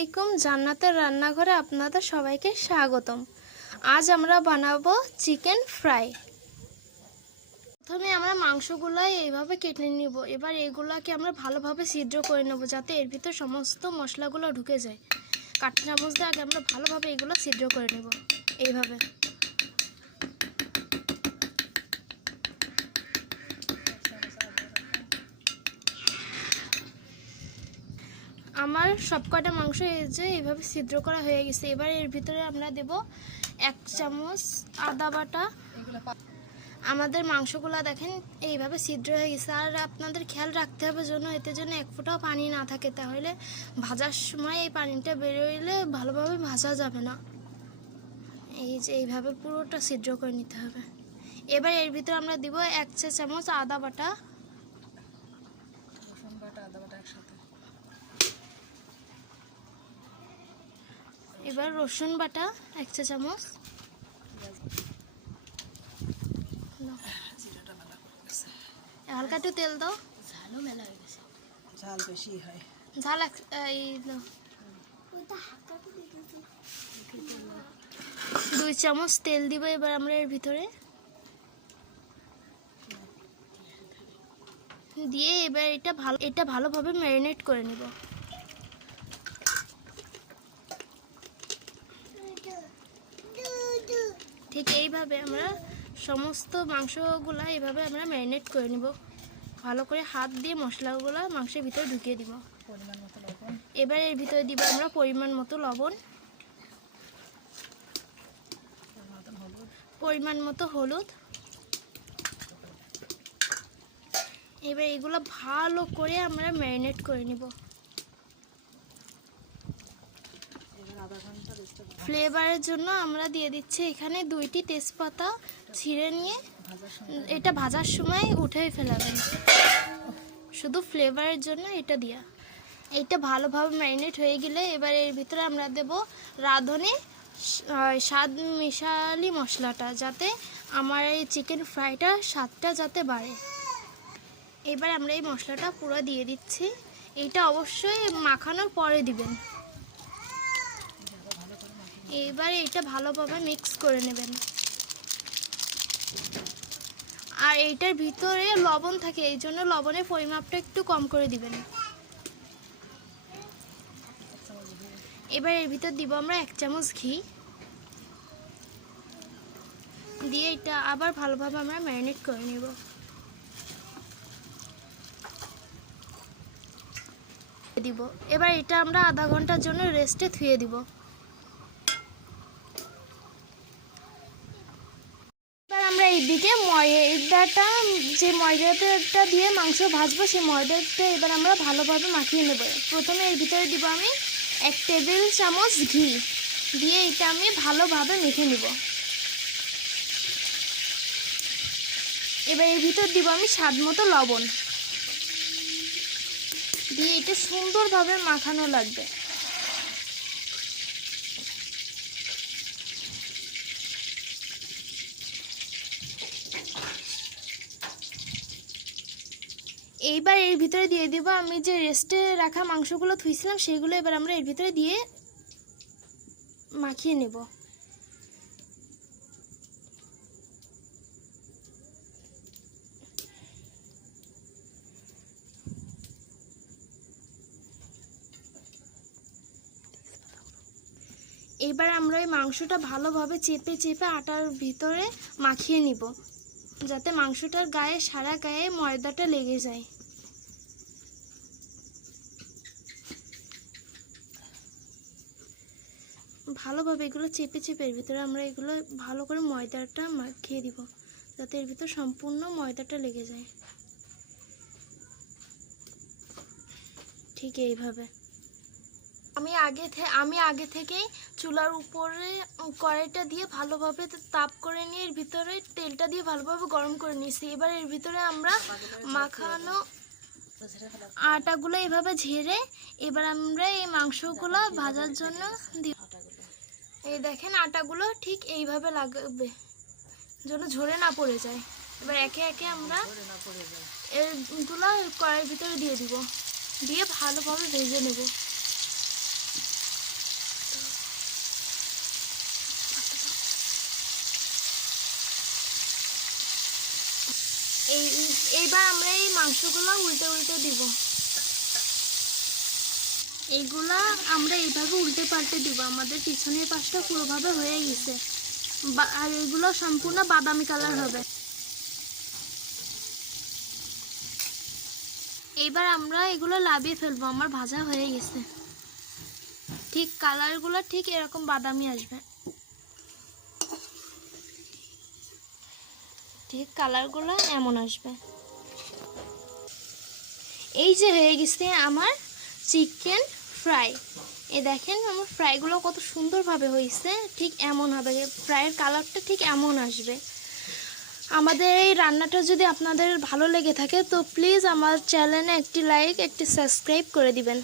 আলাইকুম, জান্নাতের রান্নাঘরে আপনাদের সবাইকে স্বাগতম। আজ আমরা বানাবো চিকেন ফ্রাই। প্রথমে আমরা মাংসগুলো এইভাবে কেটে নিব। এবার এগুলাকে আমরা ভালোভাবে ছিদ্র করে নেব যাতে এর ভিতর সমস্ত মশলাগুলো ঢুকে যায়। কাঁটা চামচ দিয়ে আগে আমরা ভালোভাবে এগুলো ছিদ্র করে নেব এইভাবে। আমার সব কটা মাংস এই যে এইভাবে ছিদ্র করা হয়ে গেছে। এবার এর ভিতরে আমরা দেব 1 চামচ আদা বাটা। আমাদের মাংসগুলো দেখেন এইভাবে ছিদ্র হয়ে গেছে। আর আপনাদের খেয়াল রাখতে হবে জন্য এতে যেন এক ফোঁটাও পানি না থাকে, তাহলে ভাজার সময় এই পানিটা বেরোলে ভালোভাবে ভাজা যাবে না। এই যে এইভাবে পুরোটা ছিদ্র করে নিতে হবে। এবার এর ভিতরে আমরা দিব 1 চা চামচ আদা বাটা। এবার রসুন বাটা 1 চা চামচ। হালকা একটু তেল দাও, ঝালও মেলা হয়ে গেছে, ঝাল বেশি হয়, ঝাল এই 2 চামচ তেল দিব। এবার আমরা এর ভিতরে দিয়ে এবার এটা ভালোভাবে ম্যারিনেট করে নিব। ঠিক এইভাবে আমরা সমস্ত মাংসগুলো এইভাবে আমরা ম্যারিনেট করে নিব। ভালো করে হাত দিয়ে মশলাগুলো মাংসের ভিতরে ঢুকিয়ে দিব। এবার এর ভিতরে দিব আমরা পরিমাণ মতো লবণ, পরিমাণ মতো হলুদ। এবার এগুলো ভালো করে আমরা ম্যারিনেট করে নিব। ফ্লেভারের জন্য আমরা দিয়ে দিচ্ছি এখানে 2টি তেজপাতা ছিঁড়ে নিয়ে এটা ভাজার সময় উঠে ফেলাবেন, শুধু ফ্লেভারের জন্য এটা দিয়া। এইটা ভালোভাবে ম্যারিনেট হয়ে গেলে এবার এর ভিতরে আমরা দেব রাঁধুনি স্বাদ মিশালি মশলাটা, যাতে আমার এই চিকেন ফ্রাইটা স্বাদটা যাতে বাড়ে। এবার আমরা এই মশলাটা পুরো দিয়ে দিচ্ছি। এইটা অবশ্যই মাখানোর পরে দিবেন। এবার এটা ভালোভাবে মিক্স করে নেবেন। আর এইটার ভিতরে লবণ থাকে, এই জন্য লবণের পরিমাপটা একটু কম করে দিবেন। এবার এর ভিতর দিব আমরা 1 চামচ ঘি দিয়ে এটা আবার ভালোভাবে আমরা ম্যারিনেট করে নেব। এবার এটা আমরা আধা ঘন্টার জন্য রেস্টে ধুয়ে দিব। আমরা এইদিকে ময়দাটা দিয়ে মাংস ভাজবো, সেই ময়দাটা এবার আমরা ভালোভাবে মাখিয়ে নেব। প্রথমে এর ভিতরে দিব আমি 1 টেবিল চামচ ঘি দিয়ে এটা আমি ভালোভাবে মেখে নেব। এবার এর ভিতর দিব আমি স্বাদ মতো লবণ দিয়ে এটা সুন্দরভাবে মাখানো লাগবে। এইবার এর ভিতরে দিয়ে দিব আমি যে রেস্টে রাখা মাংসগুলো ধুইছিলাম সেগুলো এবার আমরা এর ভিতরে দিয়ে মাখিয়ে নেব। এবার আমরা এই মাংসটা ভালোভাবে চেপে চেপে আটার ভিতরে মাখিয়ে নিব, যাতে মাংসটার গায়ে সারা গায়ে ময়দাটা লেগে যায়। ভালোভাবে এগুলো চেপে চেপে এর ভিতরে আমরা এগুলো ভালো করে ময়দাটা মাখিয়ে দিব, যাতে এর ভিতর সম্পূর্ণ ময়দাটা লেগে যায়। ঠিক এইভাবে আমি আগে থেকেই চুলার উপরে কড়াইটা দিয়ে ভালোভাবে তাপ করে নিয়ে এর ভিতরে তেলটা দিয়ে ভালোভাবে গরম করে নিয়েছি। এবার এর ভিতরে আমরা মাখানো আটাগুলো এভাবে ঝেড়ে এবার আমরা এই মাংসগুলো ভাজার জন্য দিব। এই দেখেন আটাগুলো ঠিক এইভাবে লাগবে যেন ঝরে না পড়ে যায়। এবার একে একে আমরা এগুলো কড়াইয়ের ভিতরে দিয়ে দিব, দিয়ে ভালোভাবে ভেজে নেব। এইবার আমরা এই মাংসগুলো উল্টে উল্টে দিব। এইগুলা আমরা এইভাবে উল্টে পাল্টে দিব। আমাদের পিছনের পাশটা পুরোভাবে হয়ে গেছে, আর এগুলো সম্পূর্ণ বাদামি কালার হবে। এইবার আমরা এগুলো লাভিয়ে ফেলবো। আমার ভাজা হয়ে গেছে। ঠিক কালারগুলো ঠিক এরকম বাদামি আসবে। ঠিক কালারগুলো এমন আসবে। এই যে হয়ে গেছে আমার চিকেন ফ্রাই। এই দেখেন আমার ফ্রাইগুলো কত সুন্দরভাবে হয়েছে। ঠিক এমন হবে, ফ্রাইয়ের কালারটা ঠিক এমন আসবে। আমাদের এই রান্নাটা যদি আপনাদের ভালো লেগে থাকে তো প্লিজ আমার চ্যানেলে একটি লাইক, একটি সাবস্ক্রাইব করে দিবেন।